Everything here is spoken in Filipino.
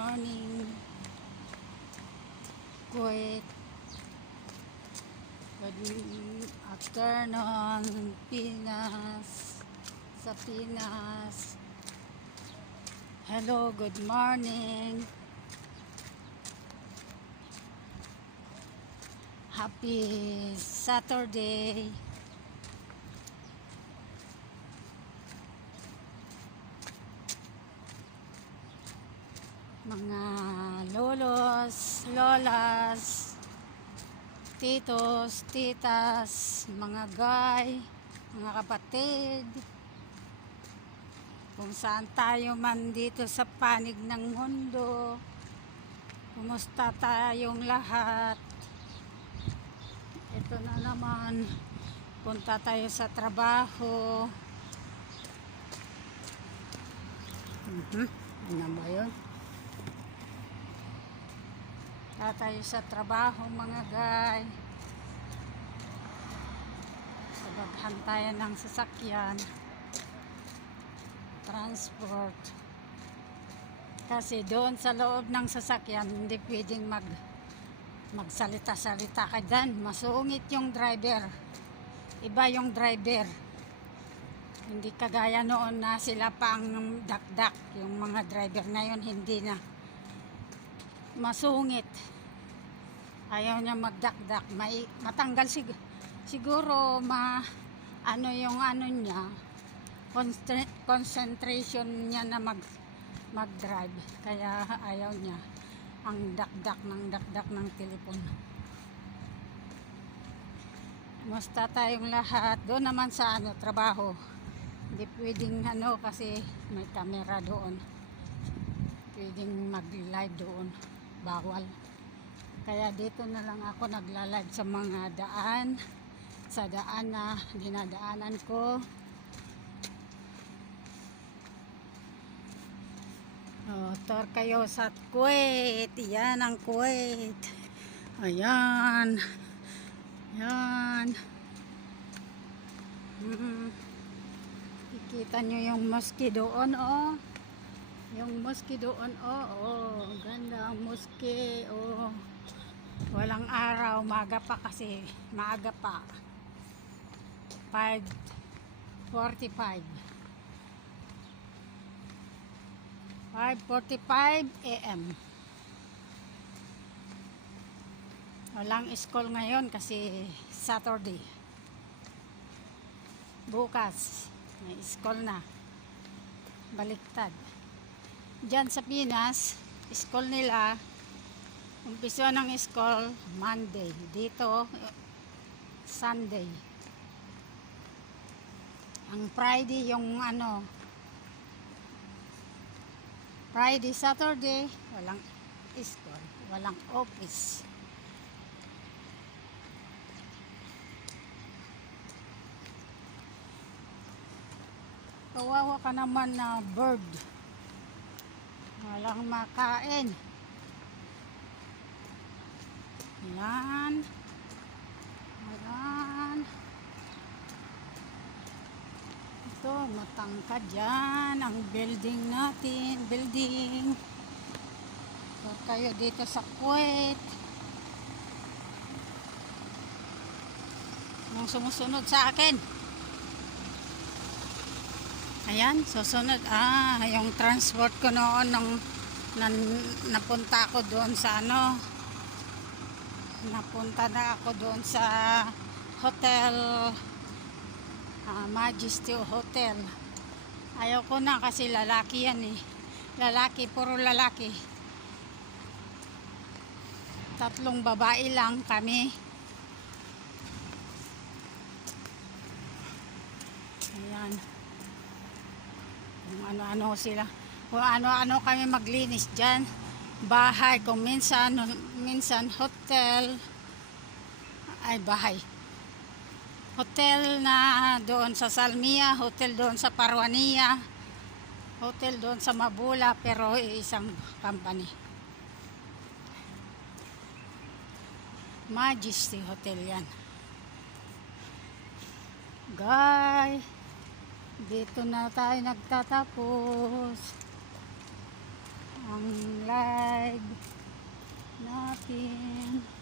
morning, Kuwait. Good afternoon, Pinas. Sa Pinas. Hello, good morning. Happy Saturday. Mga lolos, lolas, titos, titas, mga guy, mga kapatid, kung saan tayo man dito sa panig ng mundo, kumusta tayong lahat. Ito na naman, punta tayo sa trabaho. Ano ba yun? Tayo sa trabaho mga guy. Sabaghan tayo ng sasakyan, transport, kasi doon sa loob ng sasakyan hindi pwedeng magsalita-salita ka dyan. Masungit yung driver, iba yung driver, hindi kagaya noon na sila pang dakdak. Yung mga driver na yun hindi na masungit, ayaw niya magdakdak. Matanggal siguro ano yung ano niya, concentration niya na mag-drive, kaya ayaw niya ang dakdak ng telepon. Musta tayong lahat doon naman sa trabaho. Hindi pwedeng kasi may camera doon, pwedeng mag-live doon, bawal. Kaya dito na lang ako nagla-live sa mga daan, sa daan na dinadaanan ko. Tour kayo sa Kuwait. Yan ang Kuwait. Ayan. Yan. Ikita nyo yung mosque doon, oh. Yung mosque doon, oh, ganda ang mosque, oh. Walang araw, maaga pa kasi, maaga pa. 5:45 AM. Walang school ngayon kasi Saturday. Bukas may school na. Baliktad. Diyan sa Pinas, school nila, umpisa ng school Monday. Dito Sunday. Ang Friday yung Friday, Saturday, walang school, walang office. Kawawa ka naman na bird. Walang makain. Yan. Ayan. Ito, matangkad yan. Ang building natin. Building. So, kayo dito sa Kuwait. Yung sumusunod sa akin. Ayan, susunod. Yung transport ko noon nung napunta ako doon sa napunta na ako doon sa hotel, Majesty Hotel. Ayaw ko na kasi lalaki yan eh. Lalaki, puro lalaki. 3 babae lang kami. Ayan. Kung ano-ano sila. Kung ano-ano kami maglinis dyan. Bahay, kung minsan hotel. Ay, bahay. Hotel na doon sa Salmia, hotel doon sa Parwania, hotel doon sa Mabula, pero isang company. Majesty Hotel yan. Guys, dito na tayo nagtatapos. ang live natin.